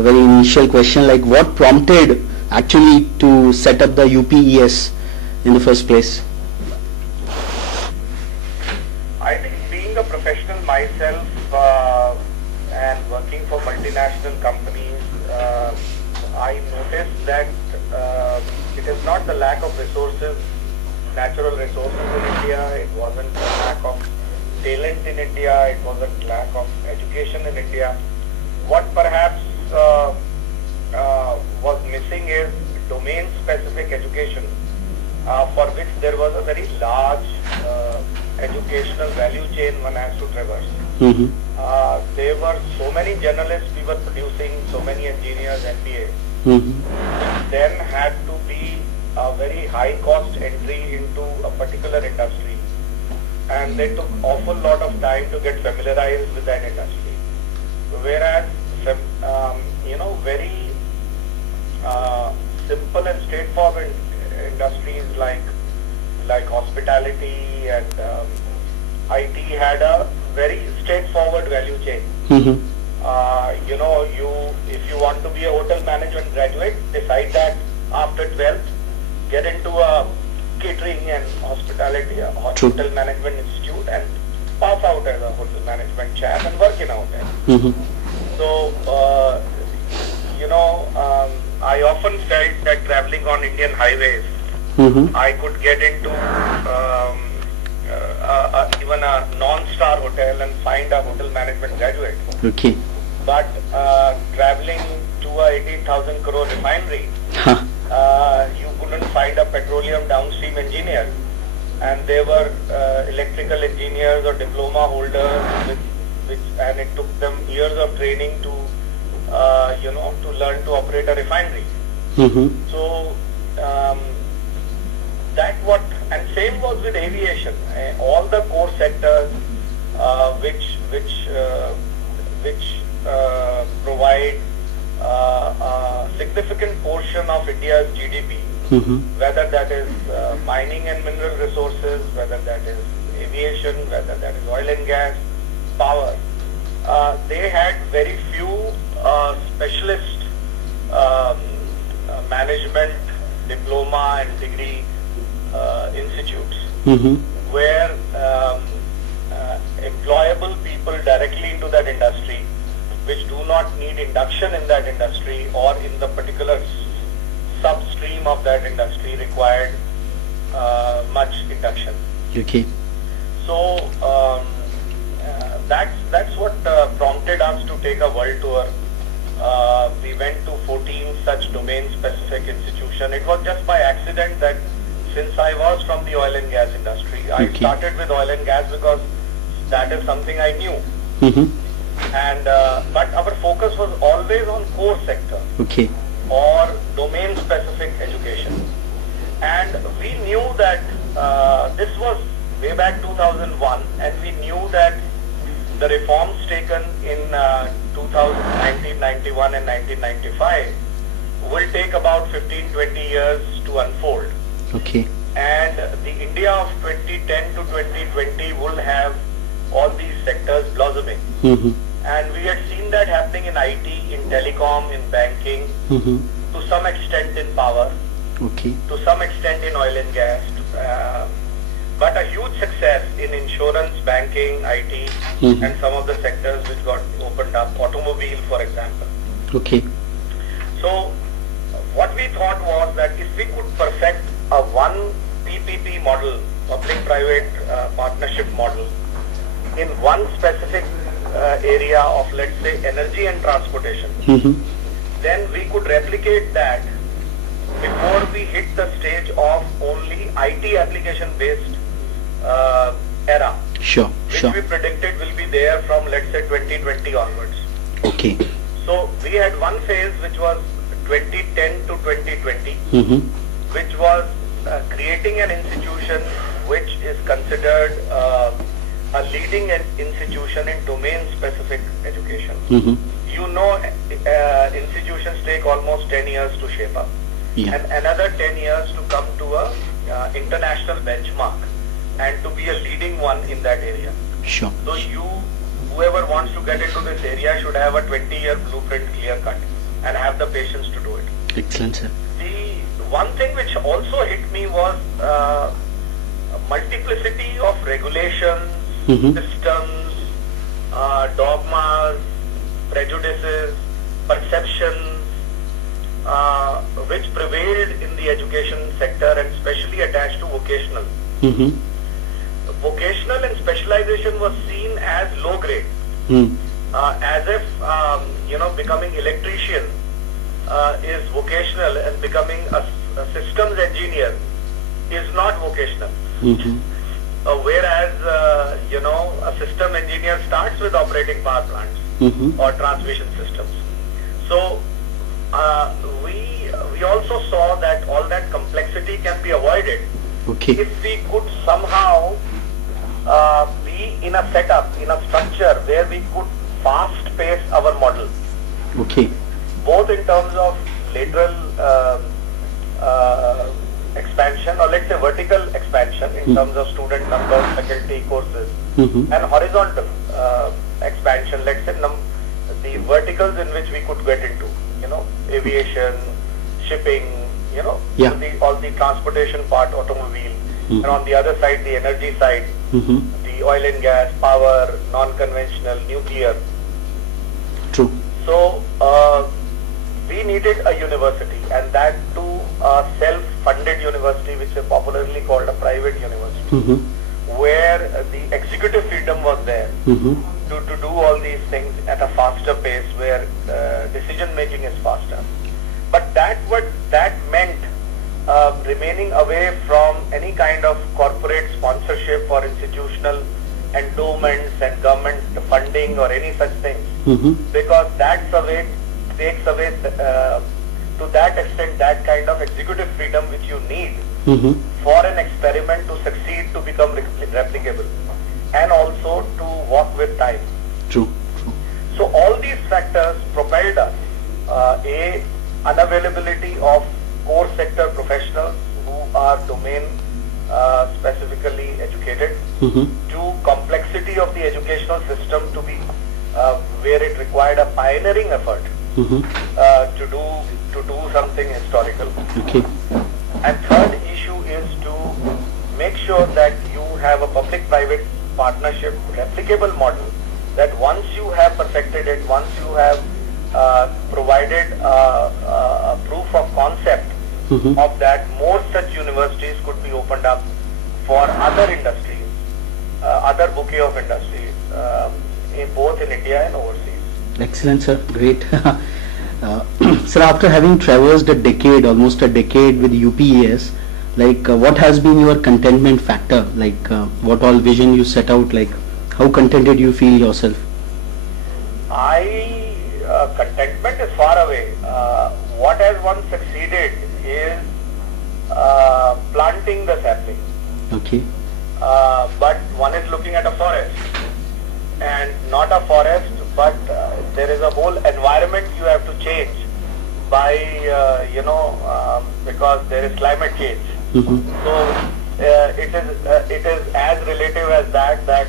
very initial question, like what prompted actually to set up the UPES in the first place? I think being a professional myself and working for multinational companies, I noticed that it is not the lack of resources, natural resources in India, it wasn't the lack of talent in India, it wasn't lack of education in India. What perhaps was missing is domain-specific education, for which there was a very large educational value chain one has to traverse. There were so many journalists we were producing, so many engineers, MBAs, which then had to be a very high cost entry into a particular industry, and they took awful lot of time to get familiarized with that industry. Whereas, very simple and straightforward industries like hospitality and IT had a very straightforward value chain. If you want to be a hotel management graduate, decide that after 12th, get into a catering and hospitality, a hotel management institute, and pass out as a hotel management chap and work in a hotel. So, I often felt that traveling on Indian highways, I could get into even a non-star hotel and find a hotel management graduate. Okay. But traveling to a 18,000 crore refinery, you couldn't find a petroleum downstream engineer, and they were electrical engineers or diploma holders, and it took them years of training to learn to operate a refinery. So and same was with aviation. All the core sectors which provide a significant portion of India's GDP, whether that is mining and mineral resources, whether that is aviation, whether that is oil and gas, power, they had very few specialist management diploma and degree institutes where employable people directly into that industry, which do not need induction in that industry or in the particular substream of that industry required much induction. Okay. So that's what prompted us to take a world tour. We went to 14 such domain-specific institutions. It was just by accident that since I was from the oil and gas industry, I started with oil and gas because that is something I knew. And but our focus was always on core sector or domain-specific education. And we knew that this was way back 2001, and we knew that the reforms taken in 1991 and 1995 will take about 15-20 years to unfold. And the India of 2010 to 2020 will have all these sectors blossoming. And we had seen that happening in IT, in telecom, in banking, to some extent in power, to some extent in oil and gas, but a huge success in insurance, banking, IT, and some of the sectors which got opened up, automobile for example. So what we thought was that if we could perfect a one PPP model, public-private partnership model, in one specific area of, let's say, energy and transportation, then we could replicate that before we hit the stage of only IT application-based era, which we predicted will be there from, let's say, 2020 onwards. So we had one phase which was 2010 to 2020, which was creating an institution which is considered a leading institution in domain-specific education. Institutions take almost 10 years to shape up, and another 10 years to come to a international benchmark and to be a leading one in that area. So whoever wants to get into this area should have a 20-year blueprint clear cut. and have the patience to do it. Excellent, sir. The one thing which also hit me was a multiplicity of regulations, systems, dogmas, prejudices, perceptions, which prevailed in the education sector and especially attached to vocational. Vocational and specialization was seen as low grade, as if becoming electrician is vocational and becoming a systems engineer is not vocational. Whereas a system engineer starts with operating power plants or transmission systems. So we also saw that all that complexity can be avoided if we could somehow be in a setup, in a structure where we could fast pace our model. Both in terms of lateral expansion, or let's say vertical expansion in terms of student numbers, faculty, courses, and horizontal expansion, let's say the verticals in which we could get into, aviation, shipping, all the transportation part, automobile, and on the other side, the energy side, the oil and gas, power, non-conventional, nuclear. True. So we needed a university, and that too a self-funded university, which is popularly called a private university, where the executive freedom was there to do all these things at a faster pace, where decision making is faster. But that meant remaining away from any kind of corporate sponsorship or institutional endowments and government funding or any such things, because takes away to that extent that kind of executive freedom which you need for an experiment to succeed, to become replicable, and also to walk with time. True. So all these factors propelled us, unavailability of core sector professionals who are domain specifically educated, to complexity of the educational system to be where it required a pioneering effort to do something historical. And third issue is to make sure that you have a public-private partnership replicable model, that once you have perfected it, once you have provided a proof of concept of that, more such universities could be opened up for other industries, other bouquet of industries, both in India and overseas. Excellent, sir. Great. Sir, after having traversed almost a decade with UPES, what has been your contentment factor? What all vision you set out? How contented you feel yourself? Contentment is far away. What has one succeeded is planting the sapling. But one is looking at a forest, and not a forest, but there is a whole environment you have to change by, because there is climate change. So it is as relative as that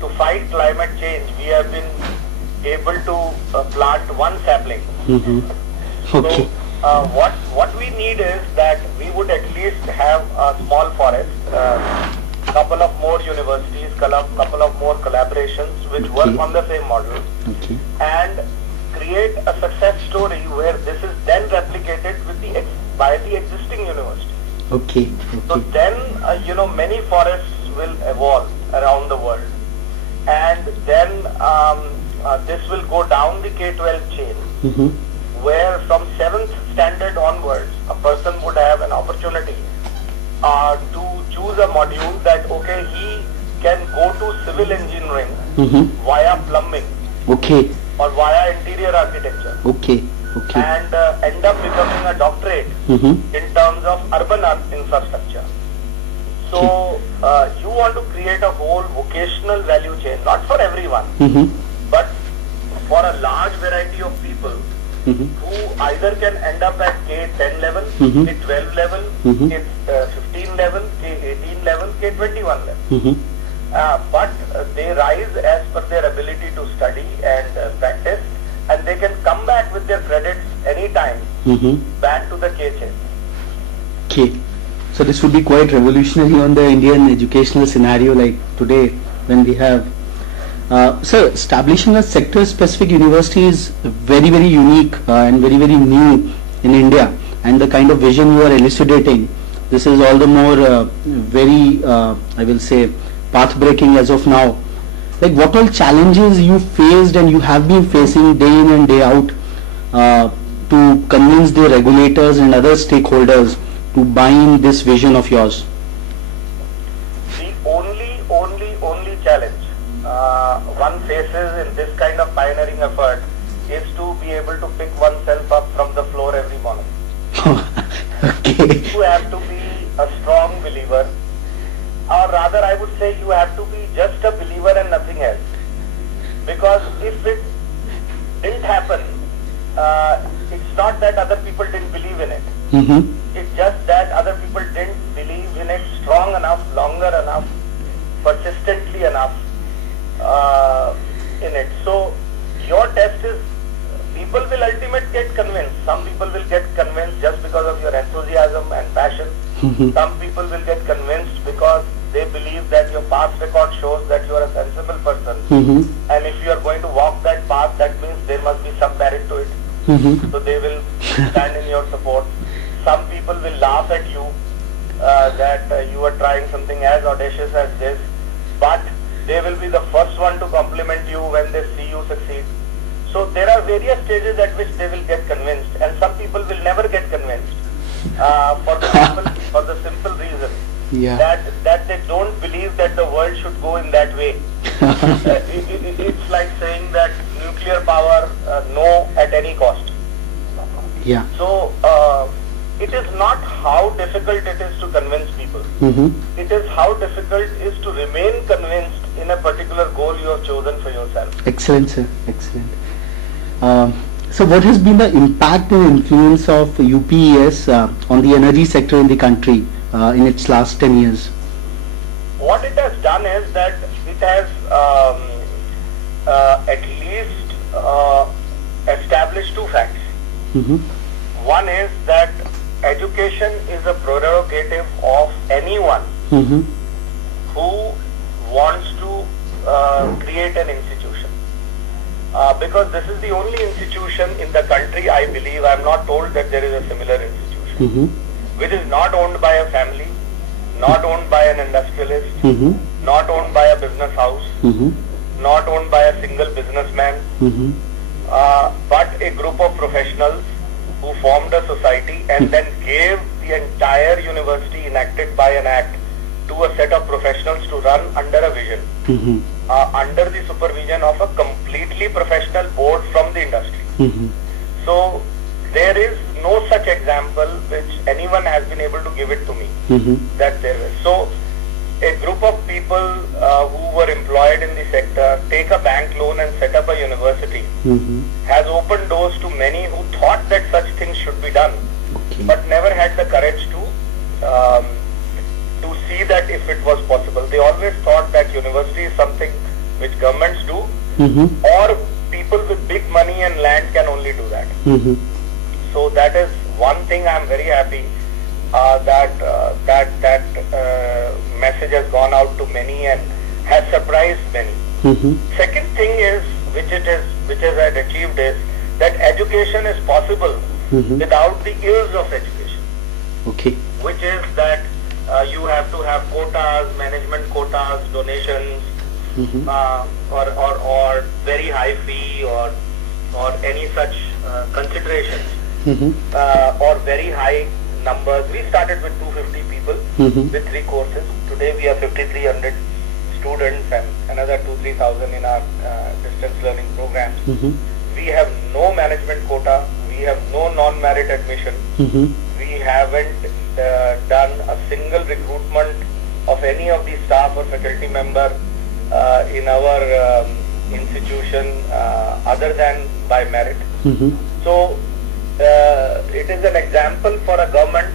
to fight climate change, we have been able to plant one sapling. So what we need is that we would at least have a small forest, couple of more universities, couple of more collaborations which work on the same model, and create a success story where this is then replicated by the existing university. So then many forests will evolve around the world, and then this will go down the K-12 chain, where from 7th standard onwards a person would have an opportunity to choose a module that he can go to civil engineering via plumbing or via interior architecture, and end up becoming a doctorate in terms of urban infrastructure. So you want to create a whole vocational value chain, not for everyone, but for a large variety of people who either can end up at K10 level, K12 level, K15 level, K18 level, K21 level. But they rise as per their ability to study and practice, and they can come back with their credits anytime back to the K-chain. Okay. So this would be quite revolutionary on the Indian educational scenario like today when we have. Sir, establishing a sector-specific university is very, very unique and very, very new in India. And the kind of vision you are elucidating, this is all the more very, I will say, path-breaking as of now. Like what all challenges you faced and you have been facing day in and day out to convince the regulators and other stakeholders to buy in this vision of yours? The only challenge one faces in this kind of pioneering effort is to be able to pick oneself up from the floor every morning. Okay. You have to be a strong believer, or rather I would say you have to be just a believer and nothing else. Because if it didn't happen, it's not that other people didn't believe in it. It's just that other people didn't believe in it strong enough, longer enough, persistently enough in it. So your test is, people will ultimately get convinced. Some people will get convinced just because of your enthusiasm and passion. Some people will get convinced because they believe that your past record shows that you are a sensible person. And if you are going to walk that path, that means there must be some merit to it. So they will stand in your support. Some people will laugh at you that you are trying something as audacious as this, but they will be the first one to compliment you when they see you succeed. So there are various stages at which they will get convinced, and some people will never get convinced for the simple reason that they don't believe that the world should go in that way. It's like saying that nuclear power, no at any cost. Yeah. So it is not how difficult it is to convince people. It is how difficult it is to remain convinced in a particular goal you have chosen for yourself. Excellent, sir. Excellent. So what has been the impact and influence of UPES on the energy sector in the country in its last 10 years? What it has done is that it has at least established two facts. One is that education is a prerogative of anyone who wants to create an institution. Because this is the only institution in the country, I believe, I am not told that there is a similar institution, which is not owned by a family, not owned by an industrialist, not owned by a business house, not owned by a single businessman, but a group of professionals who formed a society and then gave the entire university, enacted by an act, to a set of professionals to run under a vision, under the supervision of a completely professional board from the industry. So there is no such example which anyone has been able to give it to me that there is. So a group of people who were employed in the sector take a bank loan and set up a university has opened doors to many who thought that such things should be done, but never had the courage to see that if it was possible. They always thought that university is something which governments do, or people with big money and land can only do that. So that is one thing I am very happy that message has gone out to many and has surprised many. Second thing is, which has achieved, is that education is possible without the ills of education. Which is that you have to have quotas, management quotas, donations, or very high fee, or any such considerations, or very high numbers. We started with 250 people with 3 courses. Today we have 5,300 students and another 2,000-3,000 in our distance learning programs. We have no management quota. We have no non-merit admission. We haven't done a single recruitment of any of the staff or faculty member in our institution other than by merit. So it is an example for a government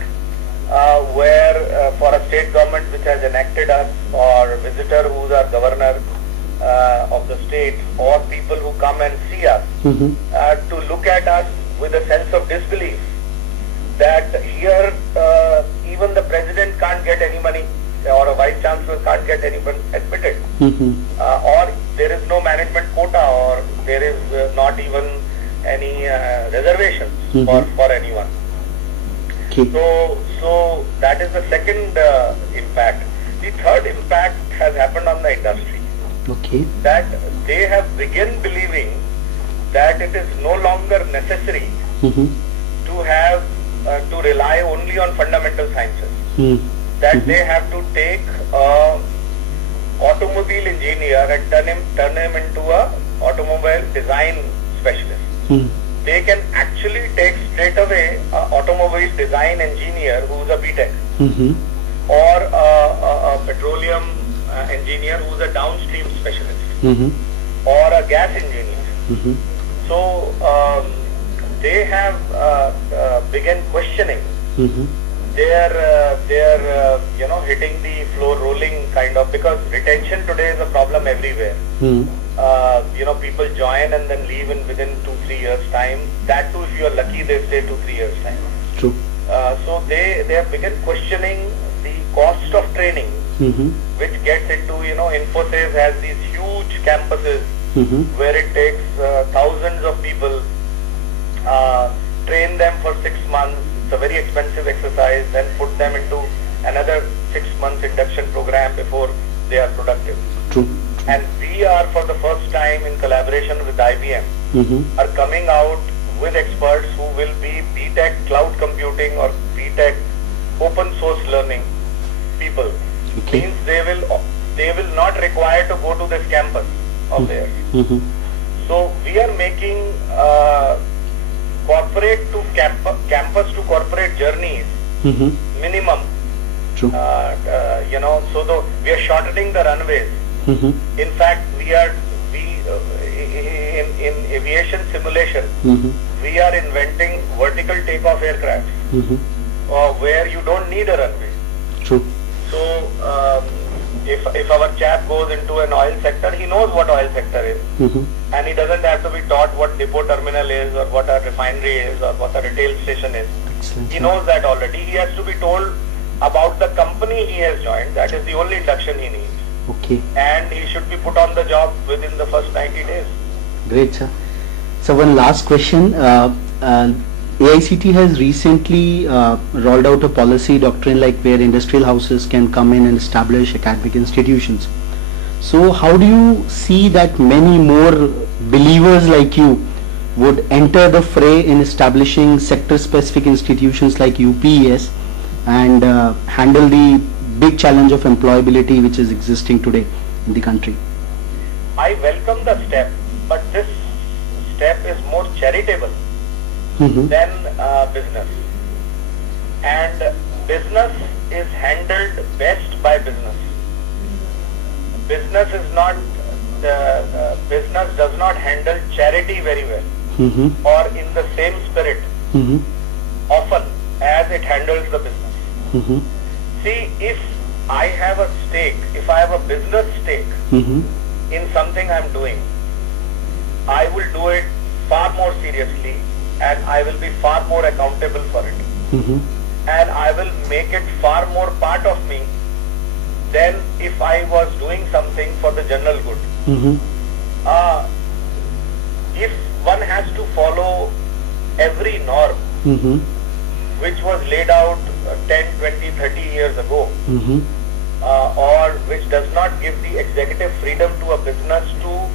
where for a state government which has enacted us, or a visitor who is our governor of the state, or people who come and see us to look at us with a sense of disbelief that here even the president can't get any money or a vice chancellor can't get anyone admitted, or there is no management quota, or there is not even any reservations for anyone. Okay. So that is the second impact. The third impact has happened on the industry. Okay. That they have begun believing that it is no longer necessary to have to rely only on fundamental sciences. That they have to take a automobile engineer and turn him into a automobile design specialist. They can actually take straight away a automobile design engineer who is a BTech, or a petroleum engineer who is a downstream specialist, or a gas engineer. So they have begun questioning their hitting the floor rolling kind of, because retention today is a problem everywhere. People join and then leave within 2-3 years time. That too, if you are lucky, they stay 2-3 years time. True. So they have begun questioning the cost of training, which gets into, Infosys has these huge campuses where it takes thousands of people, train them for 6 months. It's a very expensive exercise, then put them into another 6 months induction program before they are productive. True. And we are, for the first time in collaboration with IBM, are coming out with experts who will be BTech cloud computing or BTech open source learning people. Okay. Means they will not require to go to this campus of theirs. So we are making corporate to campus to corporate journeys minimum. True. So we are shortening the runways. In fact, in aviation simulation, we are inventing vertical takeoff aircraft where you don't need a runway. True. So if our chap goes into an oil sector, he knows what oil sector is, and he doesn't have to be taught what depot terminal is, or what a refinery is, or what a retail station is. Excellent. He knows that already. He has to be told about the company he has joined. That is the only induction he needs. Okay. And he should be put on the job within the first 90 days. Great, sir. So one last question. AICT has recently rolled out a policy doctrine like where industrial houses can come in and establish academic institutions. So how do you see that many more believers like you would enter the fray in establishing sector-specific institutions like UPES and handle the big challenge of employability which is existing today in the country? I welcome the step, but this step is more charitable than business. And business is handled best by business. Business is not, business does not handle charity very well or in the same spirit often as it handles the business. See, if I have a stake, if I have a business stake in something I'm doing, I will do it far more seriously and I will be far more accountable for it. And I will make it far more part of me than if I was doing something for the general good. If one has to follow every norm which was laid out 10, 20, 30 years ago, or which does not give the executive freedom to a business to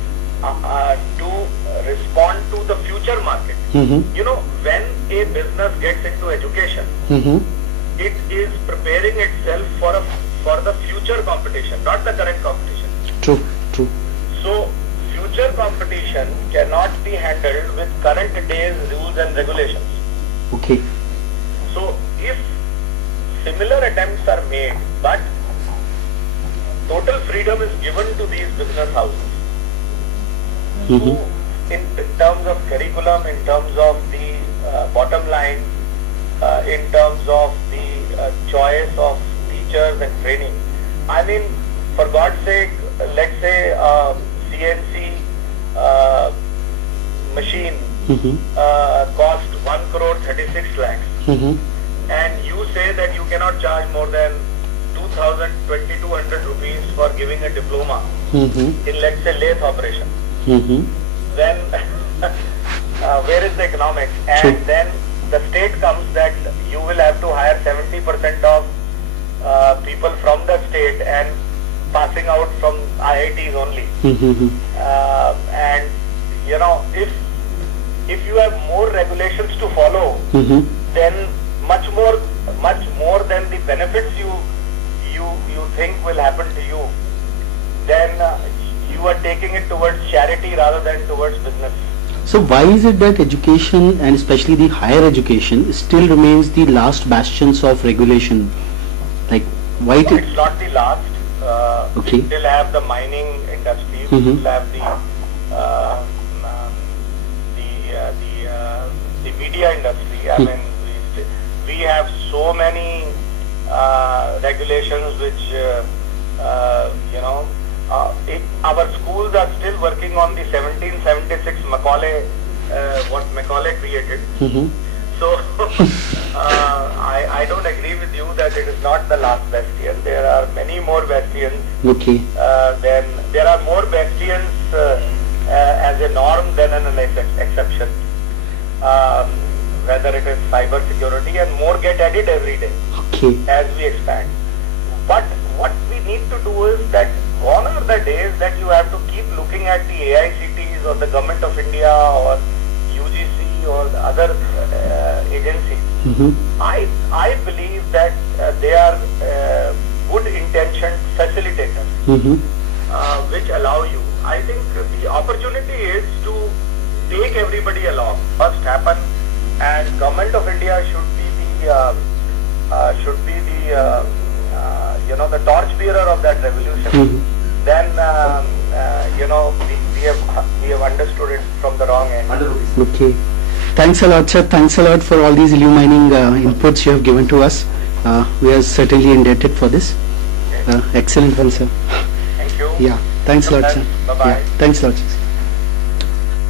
respond to the future market. You know, when a business gets into education, it is preparing itself for the future competition, not the current competition. True, true. So, future competition cannot be handled with current day's rules and regulations. Okay. So, if similar attempts are made, but total freedom is given to these business houses, so in terms of curriculum, in terms of the bottom line, in terms of the choice of teachers and training, I mean, for God's sake, let's say CNC machine cost 1 crore 36 lakhs, Mm-hmm. and you say that you cannot charge more than 2,200 rupees for giving a diploma Mm-hmm. in, let's say, lathe operation, Mm-hmm. then where is the economics? And True. then the state comes that you will have to hire 70% of people from the state and passing out from IITs only. Mm-hmm. And you know, if you have more regulations to follow, Mm-hmm. then much more than the benefits you think will happen to you, then you are taking it towards charity rather than towards business. So why is it that education, and especially the higher education, still remains the last bastions of regulation? Like, why it? It's not the last. Okay. We still have the mining industry. We Mhm. still have the media industry. I mean, we have so many regulations which our schools are still working on the 1776 Macaulay, what Macaulay created. Mm-hmm. So I don't agree with you that it is not the last bastion. There are many more bastions. Okay. Then there are more bastions as a norm than an exception. Whether it is cyber security, and more get added every day Okay. as we expand. But what we need to do is that gone are the days that you have to keep looking at the AICTs or the Government of India or UGC or the other agencies. Mm-hmm. I believe that they are good intentioned facilitators Mm-hmm. which allow you. I think the opportunity is to take everybody along. First happen, and Government of India should be the the torchbearer of that revolution. Mm-hmm. Then we have understood it from the wrong end. Okay. Thanks a lot, sir. Thanks a lot for all these illuminating inputs you have given to us. We are certainly indebted for this. Excellent one, sir. Thank you. Yeah. Thanks a lot, sir. Bye bye. Yeah. Thanks a lot, sir.